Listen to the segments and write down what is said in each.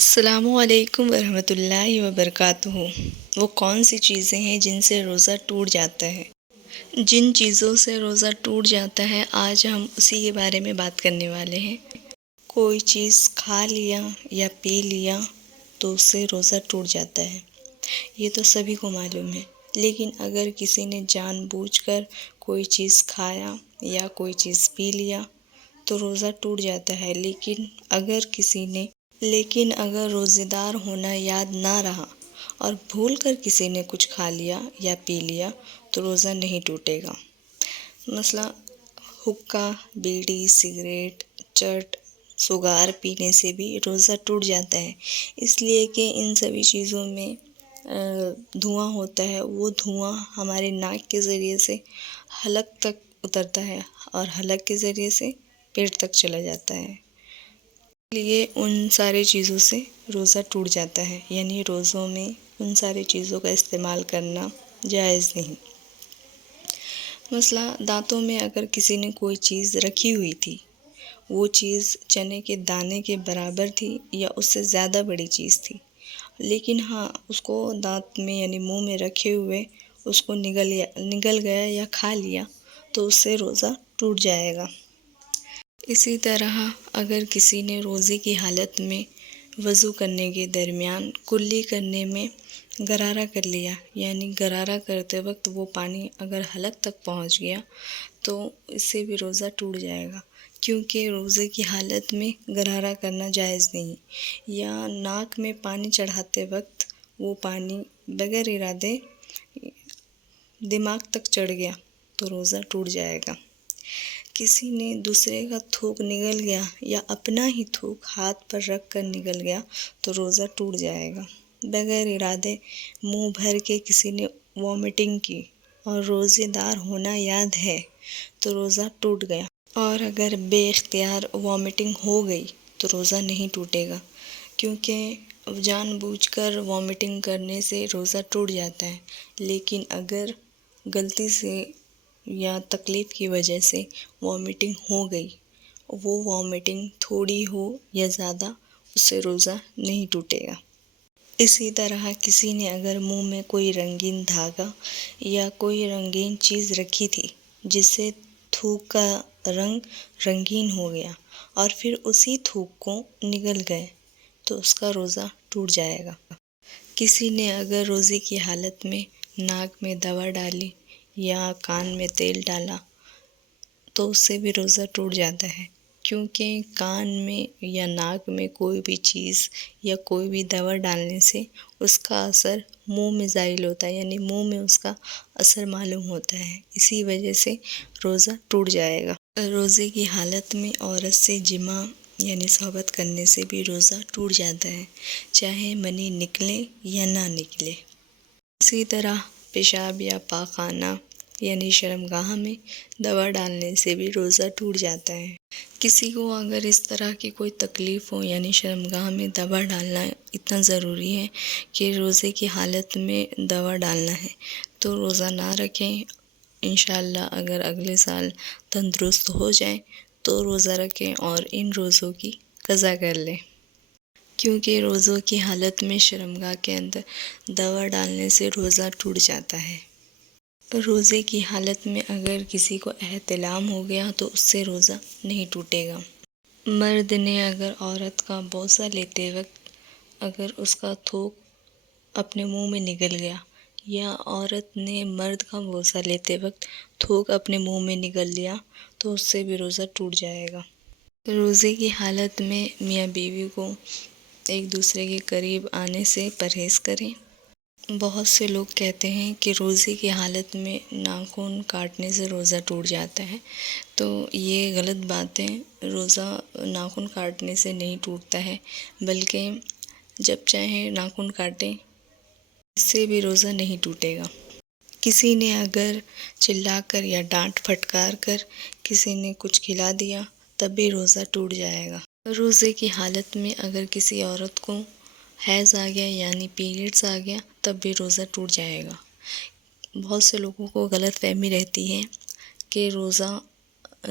السلام علیکم ورحمۃ اللہ وبرکاتہ۔ وہ کون سی چیزیں ہیں جن سے روزہ ٹوٹ جاتا ہے؟ جن چیزوں سے روزہ ٹوٹ جاتا ہے آج ہم اسی کے بارے میں بات کرنے والے ہیں۔ کوئی چیز کھا لیا یا پی لیا تو اس سے روزہ ٹوٹ جاتا ہے، یہ تو سبھی کو معلوم ہے۔ لیکن اگر کسی نے جان بوجھ کر کوئی چیز کھایا یا کوئی چیز پی لیا تو روزہ ٹوٹ جاتا ہے۔ لیکن اگر روزے دار ہونا یاد نہ رہا اور بھول کر کسی نے کچھ کھا لیا یا پی لیا تو روزہ نہیں ٹوٹے گا۔ مثلا حقہ، بیڑی، سگریٹ، چرٹ، سگار پینے سے بھی روزہ ٹوٹ جاتا ہے، اس لیے کہ ان سبھی چیزوں میں دھواں ہوتا ہے۔ وہ دھواں ہمارے ناک کے ذریعے سے حلق تک اترتا ہے اور حلق کے ذریعے سے پیٹ تک چلا جاتا ہے، اس لیے ان ساری چیزوں سے روزہ ٹوٹ جاتا ہے، یعنی روزوں میں ان ساری چیزوں کا استعمال کرنا جائز نہیں۔ مثلا دانتوں میں اگر کسی نے کوئی چیز رکھی ہوئی تھی، وہ چیز چنے کے دانے کے برابر تھی یا اس سے زیادہ بڑی چیز تھی، لیکن اس کو دانت میں یعنی منہ میں رکھے ہوئے اس کو نگل گیا یا کھا لیا تو اس سے روزہ ٹوٹ جائے گا۔ اسی طرح اگر کسی نے روزے کی حالت میں وضو کرنے کے درمیان کلی کرنے میں غرارہ کر لیا، یعنی غرارہ کرتے وقت وہ پانی اگر حلق تک پہنچ گیا تو اس سے بھی روزہ ٹوٹ جائے گا، کیونکہ روزے کی حالت میں غرارہ کرنا جائز نہیں۔ یا ناک میں پانی چڑھاتے وقت وہ پانی بغیر ارادے دماغ تک چڑھ گیا تو روزہ ٹوٹ جائے گا۔ کسی نے دوسرے کا تھوک نگل گیا یا اپنا ہی تھوک ہاتھ پر رکھ کر نگل گیا تو روزہ ٹوٹ جائے گا۔ بغیر ارادے منہ بھر کے کسی نے وامٹنگ کی اور روزے دار ہونا یاد ہے تو روزہ ٹوٹ گیا، اور اگر بے اختیار وامٹنگ ہو گئی تو روزہ نہیں ٹوٹے گا، کیونکہ جان بوجھ کر وامٹنگ کرنے سے روزہ ٹوٹ جاتا ہے۔ لیکن اگر غلطی سے یا تکلیف کی وجہ سے وامٹنگ ہو گئی، وہ وامٹنگ تھوڑی ہو یا زیادہ، اس سے روزہ نہیں ٹوٹے گا۔ اسی طرح کسی نے اگر منہ میں کوئی رنگین دھاگا یا کوئی رنگین چیز رکھی تھی جس سے تھوک کا رنگ رنگین ہو گیا اور پھر اسی تھوک کو نگل گئے تو اس کا روزہ ٹوٹ جائے گا۔ کسی نے اگر روزے کی حالت میں ناک میں دوا ڈالی یا کان میں تیل ڈالا تو اس سے بھی روزہ ٹوٹ جاتا ہے، کیونکہ کان میں یا ناک میں کوئی بھی چیز یا کوئی بھی دوا ڈالنے سے اس کا اثر منہ میں زائل ہوتا ہے، یعنی منہ میں اس کا اثر معلوم ہوتا ہے، اسی وجہ سے روزہ ٹوٹ جائے گا۔ روزے کی حالت میں عورت سے جماع یعنی صحبت کرنے سے بھی روزہ ٹوٹ جاتا ہے، چاہے منی نکلے یا نہ نکلے۔ اسی طرح پیشاب یا پاخانہ یعنی شرمگاہ میں دوا ڈالنے سے بھی روزہ ٹوٹ جاتا ہے۔ کسی کو اگر اس طرح کی کوئی تکلیف ہو یعنی شرمگاہ میں دوا ڈالنا اتنا ضروری ہے کہ روزے کی حالت میں دوا ڈالنا ہے تو روزہ نہ رکھیں۔ انشاءاللہ اگر اگلے سال تندرست ہو جائیں تو روزہ رکھیں اور ان روزوں کی قضا کر لیں، کیونکہ روزوں کی حالت میں شرمگاہ کے اندر دوا ڈالنے سے روزہ ٹوٹ جاتا ہے۔ روزے کی حالت میں اگر کسی کو احتلام ہو گیا تو اس سے روزہ نہیں ٹوٹے گا۔ مرد نے اگر عورت کا بوسہ لیتے وقت اگر اس کا تھوک اپنے منہ میں نگل گیا یا عورت نے مرد کا بوسہ لیتے وقت تھوک اپنے منہ میں نگل لیا تو اس سے بھی روزہ ٹوٹ جائے گا۔ روزے کی حالت میں میاں بیوی کو ایک دوسرے کے قریب آنے سے پرہیز کریں۔ بہت سے لوگ کہتے ہیں کہ روزے کی حالت میں ناخن کاٹنے سے روزہ ٹوٹ جاتا ہے، تو یہ غلط بات ہے۔ روزہ ناخن کاٹنے سے نہیں ٹوٹتا ہے، بلکہ جب چاہیں ناخن کاٹیں، اس سے بھی روزہ نہیں ٹوٹے گا۔ کسی نے اگر چلا کر یا ڈانٹ پھٹکار کر کسی نے کچھ کھلا دیا تب بھی روزہ ٹوٹ جائے گا۔ روزے کی حالت میں اگر کسی عورت کو حیض آ گیا یعنی پیریڈز آ گیا تب بھی روزہ ٹوٹ جائے گا۔ بہت سے لوگوں کو غلط فہمی رہتی ہے کہ روزہ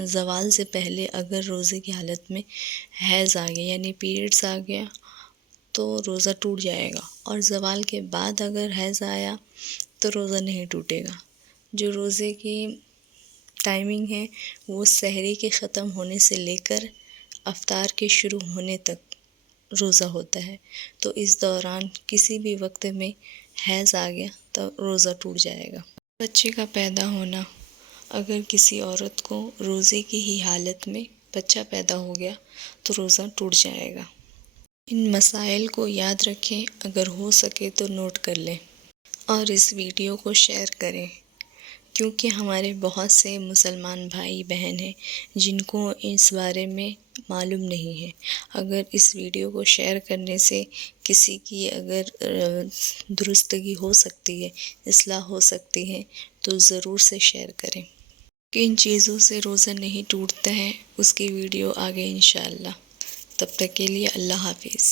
زوال سے پہلے اگر روزے کی حالت میں حیض آ گیا یعنی پیریڈز آ گیا تو روزہ ٹوٹ جائے گا، اور زوال کے بعد اگر حیض آیا تو روزہ نہیں ٹوٹے گا۔ جو روزے کی ٹائمنگ ہے وہ سحری کے ختم ہونے سے لے کر افطار کے شروع ہونے تک روزہ ہوتا ہے، تو اس دوران کسی بھی وقت میں حیض آ گیا تو روزہ ٹوٹ جائے گا۔ بچے کا پیدا ہونا، اگر کسی عورت کو روزے کی ہی حالت میں بچہ پیدا ہو گیا تو روزہ ٹوٹ جائے گا۔ ان مسائل کو یاد رکھیں، اگر ہو سکے تو نوٹ کر لیں اور اس ویڈیو کو شیئر کریں، کیونکہ ہمارے بہت سے مسلمان بھائی بہن ہیں جن کو اس بارے میں معلوم نہیں ہے۔ اگر اس ویڈیو کو شیئر کرنے سے کسی کی اگر درستگی ہو سکتی ہے، اصلاح ہو سکتی ہے، تو ضرور سے شیئر کریں۔ کن چیزوں سے روزہ نہیں ٹوٹتا ہے اس کی ویڈیو آگے انشاءاللہ۔ تب تک کے لیے اللہ حافظ۔